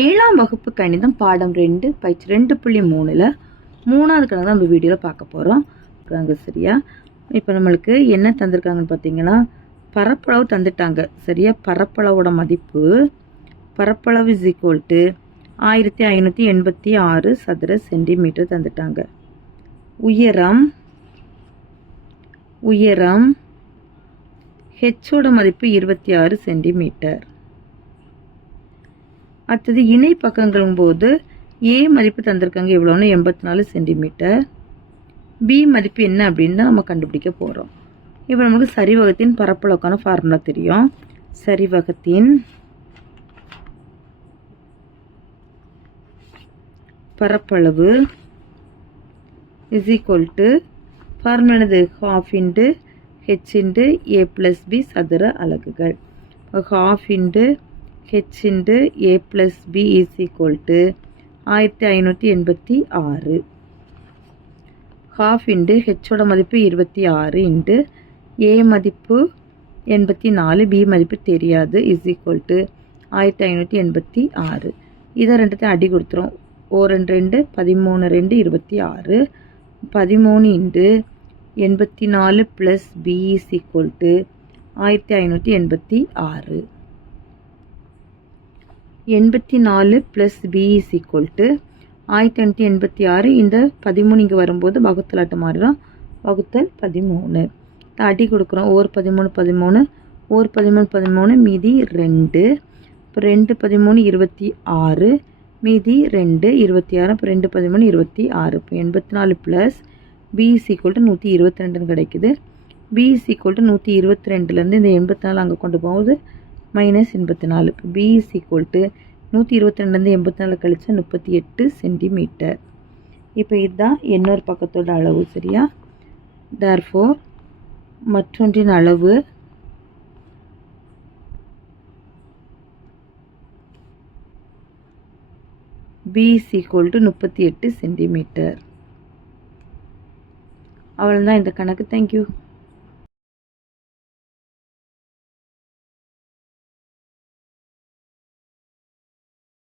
7ஆம் வகுப்பு கணிதம் பாடம் 2 பயிற்சி 2.3ல் 3வது கணக்கு தான் நம்ம வீடியோவில் பார்க்க போகிறோம். சரியா? இப்போ நம்மளுக்கு என்ன தந்திருக்காங்கன்னு பார்த்தீங்கன்னா, பரப்பளவு தந்துட்டாங்க. சரியா? பரப்பளவோட மதிப்பு பரப்பளவு இஸ் ஈக்குவல் டு 1586 சதுர சென்டிமீட்டர் தந்துட்டாங்க. உயரம் ஹெச்சோட மதிப்பு 26 சென்டிமீட்டர். அடுத்தது இணை பக்கங்களும் போது ஏ மதிப்பு தந்திருக்காங்க எவ்வளோன்னு 84 சென்டிமீட்டர். பி மதிப்பு என்ன அப்படின்னு தான் நம்ம கண்டுபிடிக்க போகிறோம். இப்போ நமக்கு சரிவகத்தின் பரப்பளவுக்கான ஃபார்முலா தெரியும். சரிவகத்தின் பரப்பளவு இஸ் ஈக்குவல் டு ஃபார்முலா என்னது? ஹாஃப் இன்ட்டு ஹெச் இன்ட்டு ஏ ப்ளஸ் பி சதுர அலகுகள். Half into h into a plus b is equal to 1586. half into h ஓட மதிப்பு 26 into a மதிப்பு 84, b மதிப்பு தெரியாது is equal to 1586. இதை ரெண்டுத்தையும் அடி கொடுத்துரும். 2 13 2 26. 13 into 84 plus b is equal to 1586. 84 plus b is equal to 1586. இந்த 13 இங்கே வரும்போது வகுத்தலாட்டு மாறிடும். வகுத்தல் 13 அடி கொடுக்குறோம். 13 13 13 13 மீதி 2. இப்போ 2 13 26 மீதி 2 26. இப்போ 2 13 26. இப்போ 84 plus b is equal to 122 கிடைக்குது. b is equal to 122லேருந்து இந்த 84 அங்கே கொண்டு போகுது -84. இப்போ b is equal to 122லேருந்து 84 கழிச்சா 38 சென்டிமீட்டர். இப்போ இதுதான் இன்னொரு பக்கத்தோட அளவு. சரியா? therefore மற்றொன்றின் அளவு b is equal to 38 centimetre. அவ்வளோதான் இந்த கணக்கு. தேங்க்யூ.